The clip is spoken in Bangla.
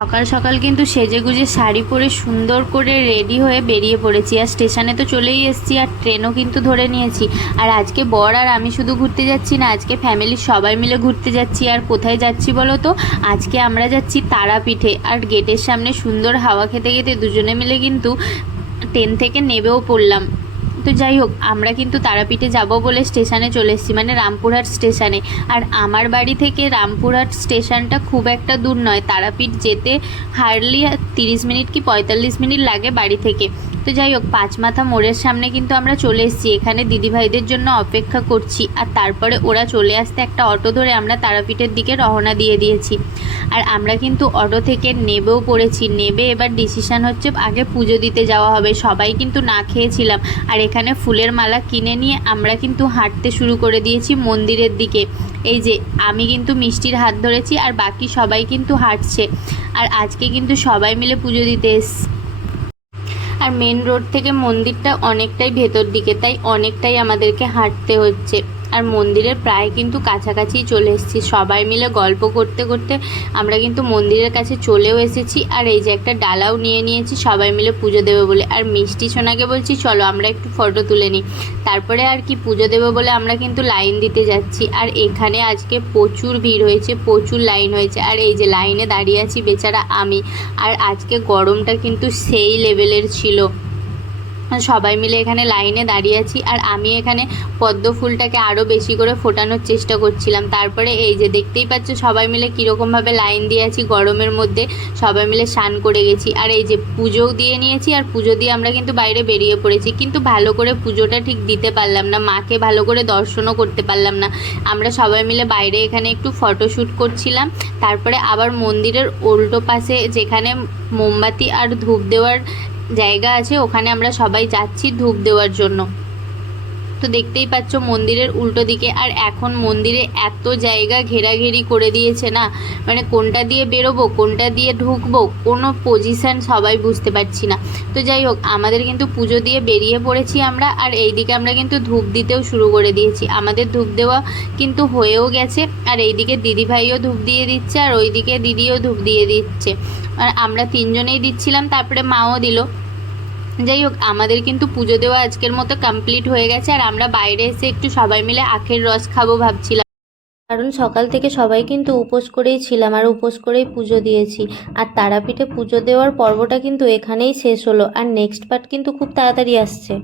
সকাল সকাল কিন্তু সেজেগুজে শাড়ি পরে সুন্দর করে রেডি হয়ে বেরিয়ে পড়েছি। আর স্টেশনে তো চলেই এসেছি, আর ট্রেনও কিন্তু ধরে নিয়েছি। আর আজকে বর আর আমি শুধু ঘুরতে যাচ্ছি না, আজকে ফ্যামিলির সবাই মিলে ঘুরতে যাচ্ছি। আর কোথায় যাচ্ছি বলো তো? আজকে আমরা যাচ্ছি তারাপীঠে। আর গেটের সামনে সুন্দর হাওয়া খেতে খেতে দুজনে মিলে কিন্তু ট্রেন থেকে নেবেও পড়লাম। তো যাই হোক, আমরা কিন্তু তারাপীঠে যাব বলে স্টেশনে চলে এসেছি, মানে রামপুরহাট স্টেশনে। আর আমার বাড়ি থেকে রামপুরহাট স্টেশনটা খুব একটা দূর নয়, তারাপীঠ যেতে হার্ডলি 30 মিনিট কি 45 মিনিট লাগে বাড়ি থেকে। তো যাই হোক, পাঁচমাথা মোড়ের সামনে কিন্তু আমরা চলে এসেছি। এখানে দিদিভাইদের জন্য অপেক্ষা করছি, আর তারপরে ওরা চলে আসতে একটা অটো ধরে আমরা তারাপীঠের দিকে রওনা দিয়ে দিয়েছি। আর আমরা কিন্তু অটো থেকে নেবেও পড়েছি। নেবে এবার ডিসিশান হচ্ছে আগে পুজো দিতে যাওয়া হবে। সবাই কিন্তু না খেয়েছিলাম, আর এখানে ফুলের মালা কিনে নিয়ে আমরা কিন্তু হাঁটতে শুরু করে দিয়েছি মন্দিরের দিকে। এই যে আমি কিন্তু মিষ্টির হাত ধরেছি, আর বাকি সবাই কিন্তু হাঁটছে। আর আজকে কিন্তু সবাই মিলে পুজো দিতে এসছি। আর মেন রোড থেকে মন্দিরটা অনেকটাই ভেতর দিকে, তাই অনেকটাই আমাদেরকে হাঁটতে হচ্ছে। আর মন্দিরের প্রায় কিন্তু কাছাকাছি চলে এসেছি। সবাই মিলে গল্প করতে করতে আমরা কিন্তু মন্দিরের কাছে চলেও এসেছি। আর এই যে একটা ডালাও নিয়ে নিয়েছি সবাই মিলে পুজো দেবে বলে। আর মিষ্টি সোনাকে বলছি চলো আমরা একটু ফটো তুলে নিই। তারপরে আর কি পুজো দেবে বলে আমরা কিন্তু লাইন দিতে যাচ্ছি। আর এখানে আজকে প্রচুর ভিড় হয়েছে, প্রচুর লাইন হয়েছে। আর এই যে লাইনে দাঁড়িয়ে আছি বেচারা আমি। আর আজকে গরমটা কিন্তু সেই লেভেলের ছিল। সবাই মিলে এখানে লাইনে দাঁড়িয়ে আছি, আর আমি এখানে পদ্ম ফুলটাকে আরও বেশি করে ফোটানোর চেষ্টা করছিলাম। তারপরে এই যে দেখতেই পাচ্ছ সবাই মিলে কীরকমভাবে লাইন দিয়ে আছি গরমের মধ্যে। সবাই মিলে স্নান করে গেছি, আর এই যে পুজোও দিয়ে নিয়েছি। আর পুজো দিয়ে আমরা কিন্তু বাইরে বেরিয়ে পড়েছি, কিন্তু ভালো করে পুজোটা ঠিক দিতে পারলাম না, মাকে ভালো করে দর্শনও করতে পারলাম না। আমরা সবাই মিলে বাইরে এখানে একটু ফটোশ্যুট করছিলাম। তারপরে আবার মন্দিরের উল্টো পাশে যেখানে মোমবাতি আর ধূপ দেওয়ার জায়গা আছে, ওখানে আমরা সবাই যাচ্ছি ধূপ দেওয়ার জন্য। তো দেখতেই পাচ্ছ মন্দিরের উল্টো দিকে। আর এখন মন্দিরে এত জায়গা ঘেরাঘেরি করে দিয়েছে না, মানে কোনটা দিয়ে বেরোবো কোনটা দিয়ে ঢুকবো কোনো পজিশান সবাই বুঝতে পারছি না। তো যাই হোক, আমাদের কিন্তু পুজো দিয়ে বেরিয়ে পড়েছি আমরা। আর এইদিকে আমরা কিন্তু ধূপ দিতেও শুরু করে দিয়েছি। আমাদের ধূপ দেওয়া কিন্তু হয়েও গেছে। আর এইদিকে দিদিভাইও ধূপ দিয়ে দিচ্ছে, আর ওইদিকে দিদিও ধূপ দিয়ে দিচ্ছে। আর আমরা তিনজনেই দিচ্ছিলাম, তারপরে মাও দিল। যাই হোক, আমাদের কিন্তু পুজো দেওয়া আজকের মতো কমপ্লিট হয়ে গেছে। আর আমরা বাইরে এসে একটু সবাই মিলে আখের রস খাবো ভাবছিলাম, কারণ সকাল থেকে সবাই কিন্তু উপোস করেই ছিলাম, আর উপোস করেই পুজো দিয়েছি। আর তারাপীঠে পুজো দেওয়ার পর্বটা কিন্তু এখানেই শেষ হলো, আর নেক্সট পার্ট কিন্তু খুব তাড়াতাড়ি আসছে।